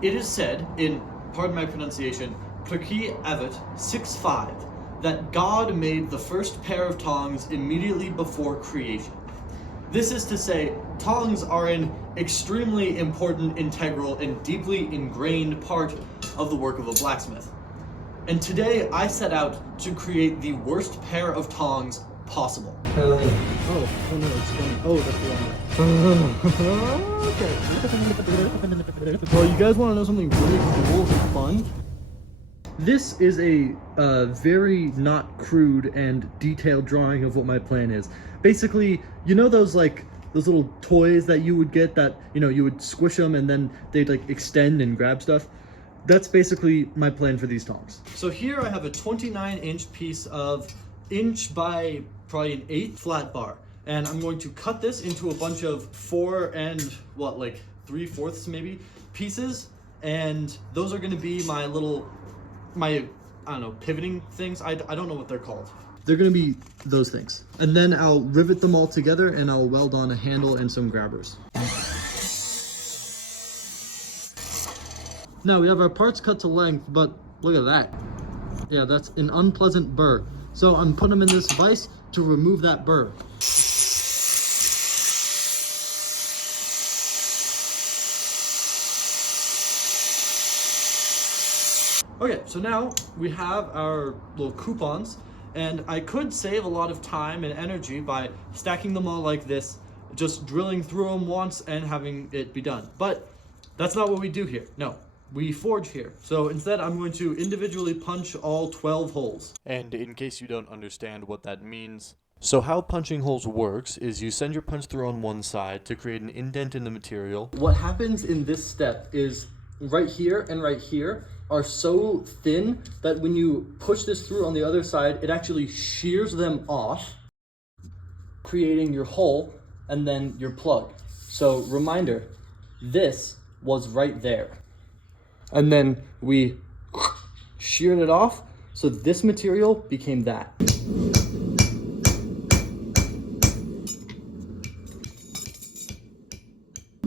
It is said in, pardon my pronunciation, Perki Avot 6:5, that God made the first pair of tongs immediately before creation. This is to say, tongs are an extremely important, integral, and deeply ingrained part of the work of a blacksmith. And today I set out to create the worst pair of tongs possible. Oh no, it's going. Oh, that's the wrong way. Okay. Well, you guys want to know something really cool and fun? This is a very not crude and detailed drawing of what my plan is. Basically, you know those little toys that you would get that, you know, you would squish them and then they'd like extend and grab stuff? That's basically my plan for these tongs. So here I have a 29-inch piece of inch by probably an 1/8 flat bar. And I'm going to cut this into a bunch of 4 and 3/4 maybe pieces. And those are going to be my I don't know, pivoting things. I don't know what they're called. They're going to be those things. And then I'll rivet them all together and I'll weld on a handle and some grabbers. Now we have our parts cut to length, but look at that. Yeah, that's an unpleasant burr. So I'm putting them in this vise to remove that burr. Okay, so now we have our little coupons, and I could save a lot of time and energy by stacking them all like this, just drilling through them once and having it be done. But that's not what we do here. No, we forge here. So instead, I'm going to individually punch all 12 holes. And in case you don't understand what that means, so how punching holes works is you send your punch through on one side to create an indent in the material. What happens in this step is right here and right here are so thin that when you push this through on the other side, it actually shears them off, creating your hole and then your plug. So reminder, this was right there. And then we sheared it off, so this material became that.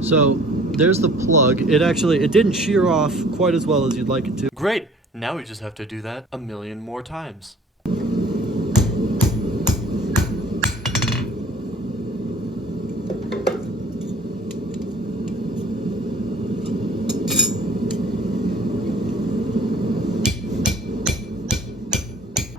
So there's the plug. It didn't shear off quite as well as you'd like it to. Great! Now we just have to do that 1,000,000 more times.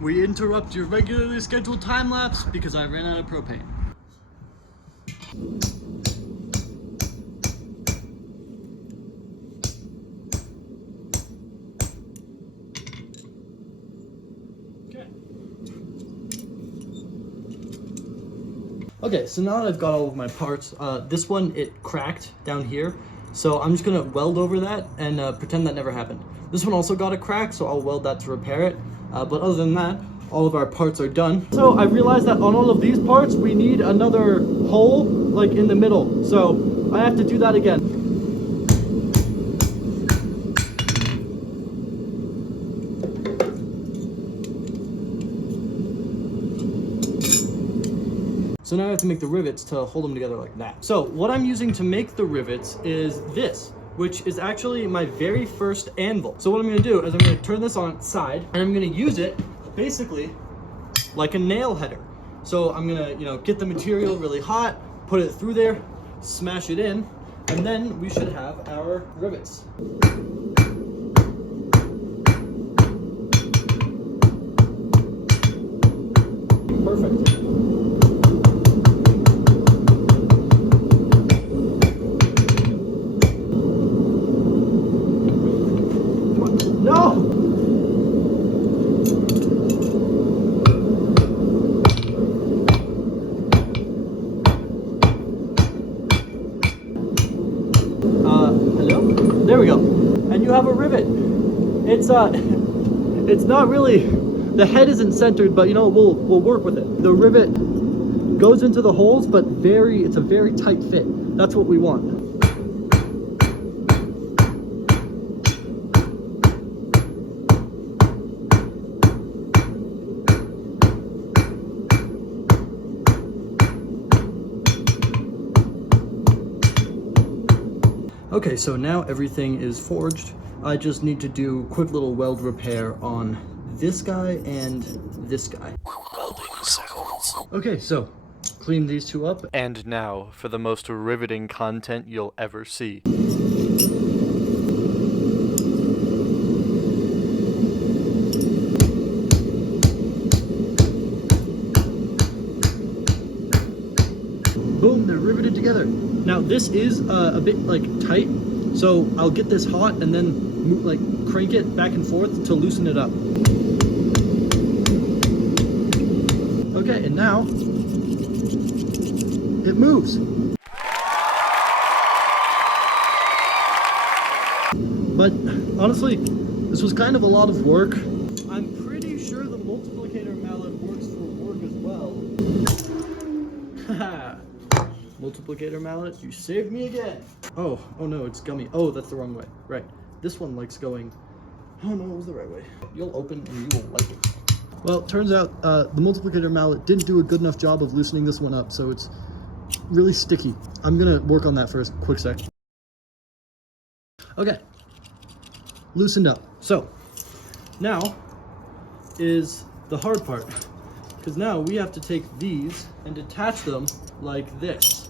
We interrupt your regularly scheduled time lapse because I ran out of propane. Okay, so now that I've got all of my parts, this one, it cracked down here. So I'm just gonna weld over that and pretend that never happened. This one also got a crack, so I'll weld that to repair it. But other than that, all of our parts are done. So I realized that on all of these parts, we need another hole, like in the middle. So I have to do that again. So now I have to make the rivets to hold them together like that. So what I'm using to make the rivets is this, which is actually my very first anvil. So what I'm gonna do is I'm gonna turn this on its side and I'm gonna use it basically like a nail header. So I'm gonna, get the material really hot, put it through there, smash it in, and then we should have our rivets. Perfect. There we go. And you have a rivet. It's not really, the head isn't centered, but we'll work with it. The rivet goes into the holes, but it's a very tight fit. That's what we want. Okay, so now everything is forged. I just need to do quick little weld repair on this guy and this guy. Welding sounds. Okay, so clean these two up. And now for the most riveting content you'll ever see. Boom, they're riveted together. Now this is a bit like tight, so I'll get this hot and then like crank it back and forth to loosen it up. Okay, and now it moves. But honestly, this was kind of a lot of work. I'm pretty sure the multiplicator mallet works for work as well. Haha. Multiplicator mallet, you saved me again. Oh no, it's gummy. Oh, that's the wrong way. Right. This one likes going. Oh no, it was the right way. You'll open and you will like it. Well, turns out the multiplicator mallet didn't do a good enough job of loosening this one up, so it's really sticky. I'm gonna work on that for a quick sec. Okay. Loosened up. So, now is the hard part. Because now we have to take these and attach them like this.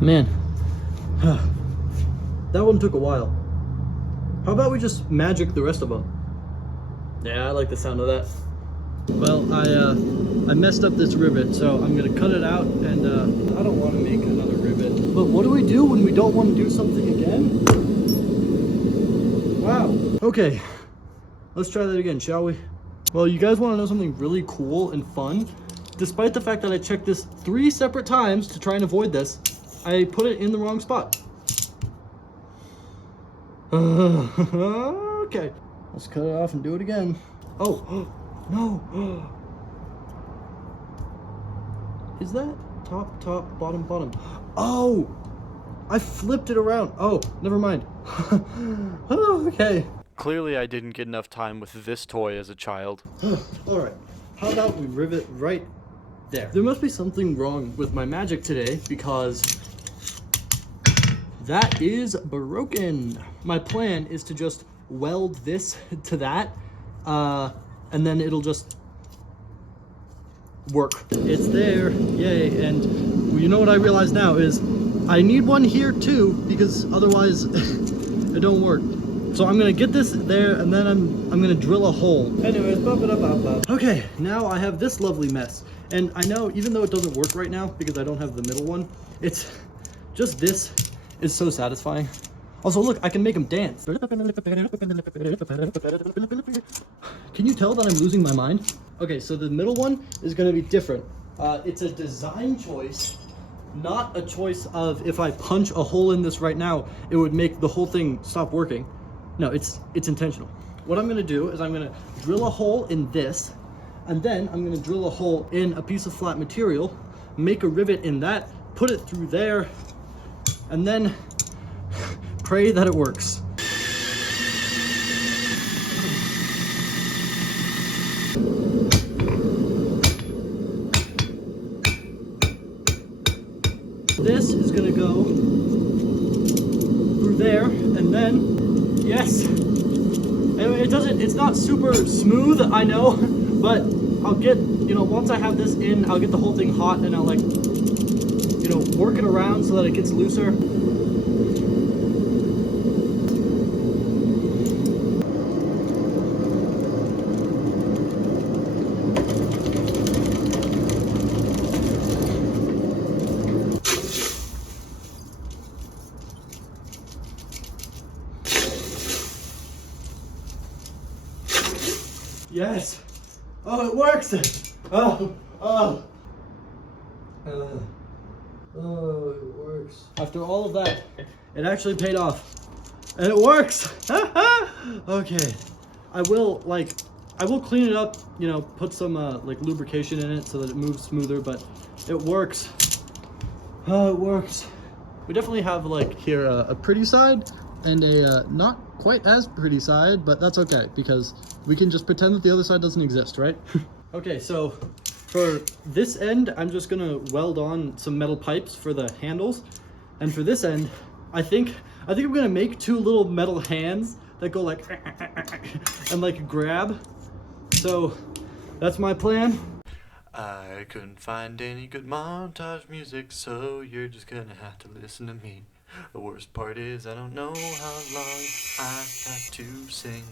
Man, that one took a while. How about we just magic the rest of them? Yeah, I like the sound of that. Well, I messed up this rivet, so I'm gonna cut it out, and I don't want to make another rivet. But what do we do when we don't want to do something again? Wow. Okay, let's try that again, shall we? Well, you guys want to know something really cool and fun? Despite the fact that I checked this 3 separate times to try and avoid this, I put it in the wrong spot. Okay, let's cut it off and do it again. Oh, no. Is that top, bottom? Oh, I flipped it around. Oh, never mind. Oh, okay. Clearly I didn't get enough time with this toy as a child. All right, how about we rivet right there? There must be something wrong with my magic today because that is broken. My plan is to just weld this to that, and then it'll just work. It's there, yay. And you know what I realize now is I need one here too, because otherwise it don't work. So I'm gonna get this there, and then I'm gonna drill a hole. Anyways, okay, now I have this lovely mess. And I know, even though it doesn't work right now, because I don't have the middle one, it's just this is so satisfying. Also, look, I can make them dance. Can you tell that I'm losing my mind? Okay, so the middle one is gonna be different. It's a design choice, not a choice of if I punch a hole in this right now, it would make the whole thing stop working. No, it's intentional. What I'm gonna do is I'm gonna drill a hole in this, and then I'm gonna drill a hole in a piece of flat material, make a rivet in that, put it through there, and then pray that it works. This is gonna go through there, and then yes. Anyway, it's not super smooth, I know, but I'll get, once I have this in, I'll get the whole thing hot, and I'll work it around so that it gets looser. Yes. Oh, it works. Oh, it works. After all of that, it actually paid off. And it works. Okay. I will clean it up, put some lubrication in it so that it moves smoother, but it works. Oh, it works. We definitely have here a pretty side and a not quite as pretty side, but that's okay because we can just pretend that the other side doesn't exist, right? Okay, so For this end, I'm just gonna weld on some metal pipes for the handles. And for this end, I think I'm gonna make two little metal hands that go like and like grab. So that's my plan. I couldn't find any good montage music, so you're just gonna have to listen to me. The worst part is I don't know how long I have to sing.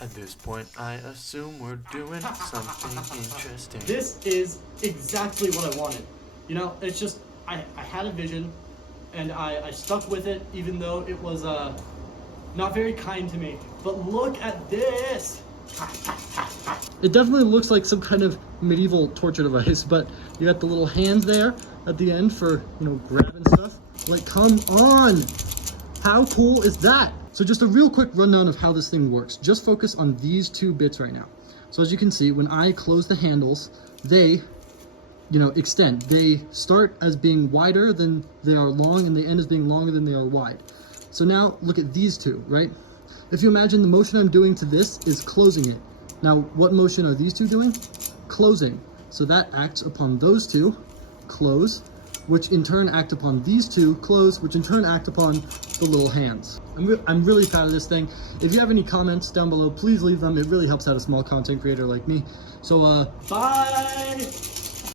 At this point, I assume we're doing something interesting. This is exactly what I wanted. You know, it's just, I had a vision, and I stuck with it, even though it was not very kind to me. But look at this! It definitely looks like some kind of medieval torture device, but you got the little hands there at the end for, you know, grabbing stuff. Like, come on! How cool is that? So just a real quick rundown of how this thing works. Just focus on these two bits right now. So as you can see, when I close the handles, they, you know, extend. They start as being wider than they are long, and they end as being longer than they are wide. So now look at these two, right? If you imagine the motion I'm doing to this is closing it. Now, what motion are these two doing? Closing. So that acts upon those two, close, which in turn act upon these two, close, which in turn act upon the little hands. I'm really proud of this thing. If you have any comments down below, please leave them. It really helps out a small content creator like me. So, Bye!